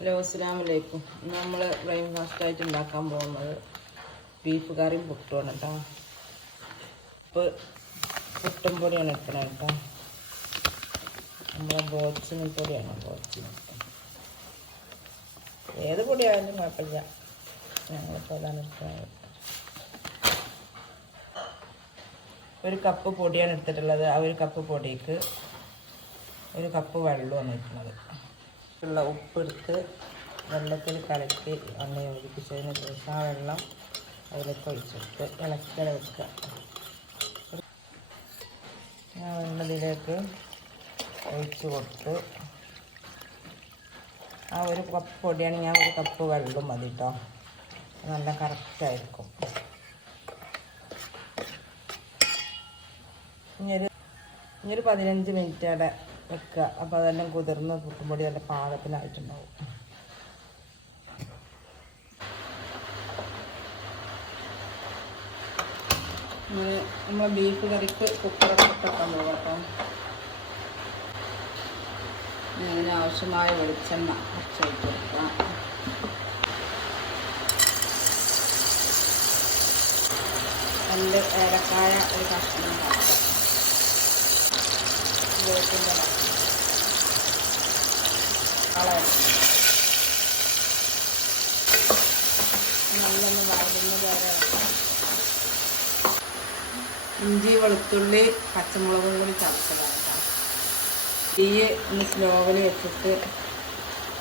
Hello അസ്സലാമു അലൈക്കും. നമ്മൾ ബ്രേക്ക്ഫാസ്റ്റായിട്ട് ഉണ്ടാക്കാൻ പോകുന്നത് ബീഫ് കറിയും പുട്ടുമാണ് കേട്ടോ. ഇപ്പോൾ പുട്ടും പൊടിയാണ് എടുക്കണം കേട്ടോ. നമ്മളെ ബോച്ചിന് പൊടിയാണ്, ബോച്ചിന് ഏത് പൊടിയായാലും കുഴപ്പമില്ല. ഞങ്ങളിപ്പോൾ അതാണ് എടുക്കുന്നത്. ഒരു കപ്പ് പൊടിയാണ് എടുത്തിട്ടുള്ളത്. ആ ഒരു കപ്പ് പൊടിക്ക് ഒരു കപ്പ് വെള്ളമാണ് എടുക്കുന്നത്. ഉള്ള ഉപ്പെടുത്ത് വെള്ളത്തിൽ കലക്കി എണ്ണ ഒഴിപ്പിച്ചതിന് ശേഷം ആ വെള്ളം അതിലേക്ക് ഒഴിച്ചിട്ട് ഇളക്കി വെക്കുക. ആ വെള്ളത്തിലേക്ക് ഒഴിച്ച് കൊടുത്ത് ആ ഒരു കപ്പ് പൊടിയാണ്, ഞാൻ ഒരു കപ്പ് വെള്ളം മതി കേട്ടോ. നല്ല കറക്റ്റായിരിക്കും. ഇനിയൊരു 15 മിനിറ്റ് അവിടെ വെക്കുക. അപ്പോൾ അതെല്ലാം കുതിർന്ന് പുട്ടുംപൊടി നല്ല പാകത്തിനായിട്ടുണ്ടാവും. നമ്മൾ ബീഫ് കറിക്ക് കുക്കറൊക്കെ ഇട്ടാക്കാൻ പോകാം കേട്ടോ. ഇതിന് ആവശ്യമായ വെളിച്ചെണ്ണ കുറച്ചൊഴിച്ച് കൊടുക്കാം. നല്ല ഏലക്കായ ഒരു കഷ്ണം കാക്കാം. വേപ്പിൻ്റെ നല്ലൊന്ന് വഴന്ന് വേറെ ഇഞ്ചി വെളുത്തുള്ളി പച്ചമുളകും കൂടി ചതച്ചതാണ്. തീ ഒന്ന് സ്ലോവിൽ വെച്ചിട്ട്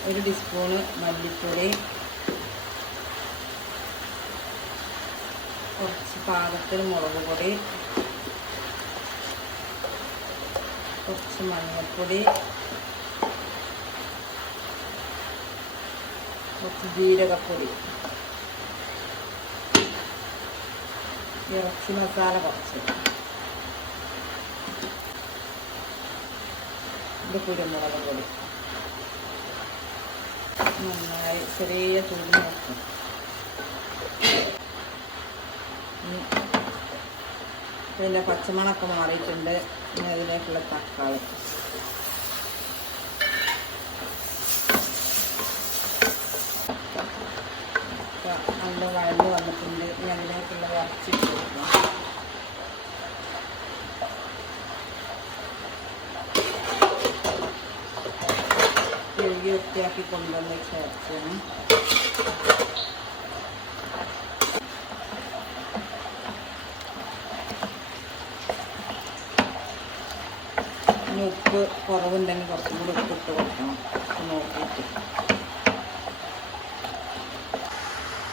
1 ടീസ്പൂണ് മല്ലിപ്പൊടി, കുറച്ച് പാകത്തിന് മുളക് പൊടി, കുറച്ച് മഞ്ഞൾപ്പൊടി, കുറച്ച് ജീരകപ്പൊടി, ഇറച്ചി മസാല കുറച്ച്, ഇത് കുരുമുളക് പൊടി. നന്നായി ചെറിയ ചൂട് നോക്കും. ഇതിൻ്റെ പച്ചമണമൊക്കെ മാറിയിട്ടുണ്ട്. ഇനി അതിലേക്കുള്ള തക്കാളി, നല്ല വഴന്ന് വന്നിട്ടുണ്ട്. ഇനി അതിലേക്കുള്ള ഇറച്ചിട്ട് കൊടുക്കണം. കഴുകി വൃത്തിയാക്കി കൊണ്ടുവന്ന് ഇറച്ചിയാണ്. ഇനി ഉപ്പ് കുറവുണ്ടെങ്കിൽ കുറച്ചും കൂടി ഉപ്പിട്ട് കൊടുക്കണം. നോക്കിയിട്ട്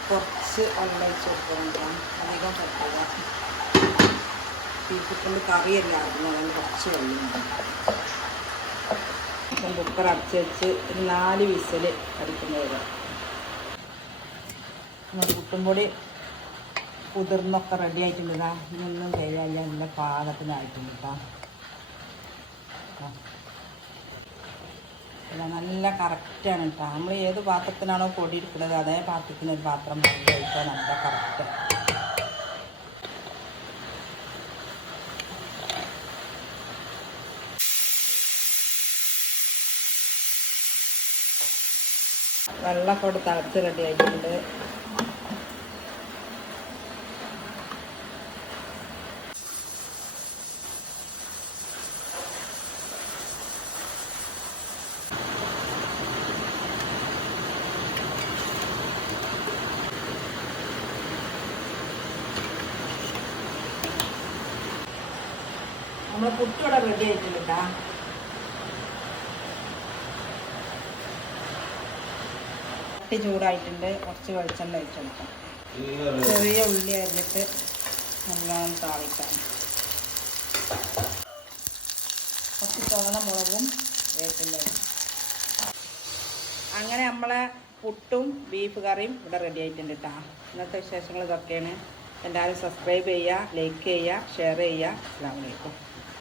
കുറച്ച് വെള്ളം ഒഴിച്ച് കൊടുക്കണം. അധികം പറ്റില്ല. ബീഫിൻ്റെ കറിയല്ല ആയിരുന്നു, അതിന് കുറച്ച് വെള്ളം. ഇപ്പം കുക്കർ അടച്ച് വെച്ച് ഒരു 4 വിസിൽ അടിക്കുന്നത് വരെ. പുട്ടുംപൊടി കുതിർന്നൊക്കെ റെഡി ആയിട്ടുണ്ട്. ഇതൊന്നും ചെയ്യാനില്ല, നല്ല പാകത്തിനായിട്ടുണ്ട് കേട്ടോ. നല്ല കറക്റ്റാണ് കേട്ടോ. നമ്മൾ ഏത് പാത്രത്തിനാണോ പൊടി എടുക്കുന്നത് അതേ പാത്രത്തിന് ഒരു പാത്രം പൊടി ഒഴിച്ചാൽ നല്ല കറക്റ്റ്. വെള്ളമൊക്കെ ഇവിടെ തിളച്ച് റെഡി ആയിട്ടുണ്ട്. നമ്മൾ പുട്ടിവിടെ റെഡി ആയിട്ടുണ്ട് കേട്ടോ. ചട്ടി ചൂടായിട്ടുണ്ട്. കുറച്ച് വെളിച്ചെണ്ണ ഒഴിച്ച് കൊടുക്കാം. ചെറിയ ഉള്ളി അരിഞ്ഞിട്ട് നല്ലോണം താളിക്കാം. കുറച്ച് ചുവന്ന മുളകും വേപ്പിൻ്റെ. അങ്ങനെ നമ്മളെ പുട്ടും ബീഫ് കറിയും ഇവിടെ റെഡി ആയിട്ടുണ്ട് കേട്ടോ. ഇന്നത്തെ വിശേഷങ്ങൾ ഇതൊക്കെയാണ്. എല്ലാവരും സബ്സ്ക്രൈബ് ചെയ്യുക, ലൈക്ക് ചെയ്യുക, ഷെയർ ചെയ്യുക. അസ്സലാമു അലൈക്കും.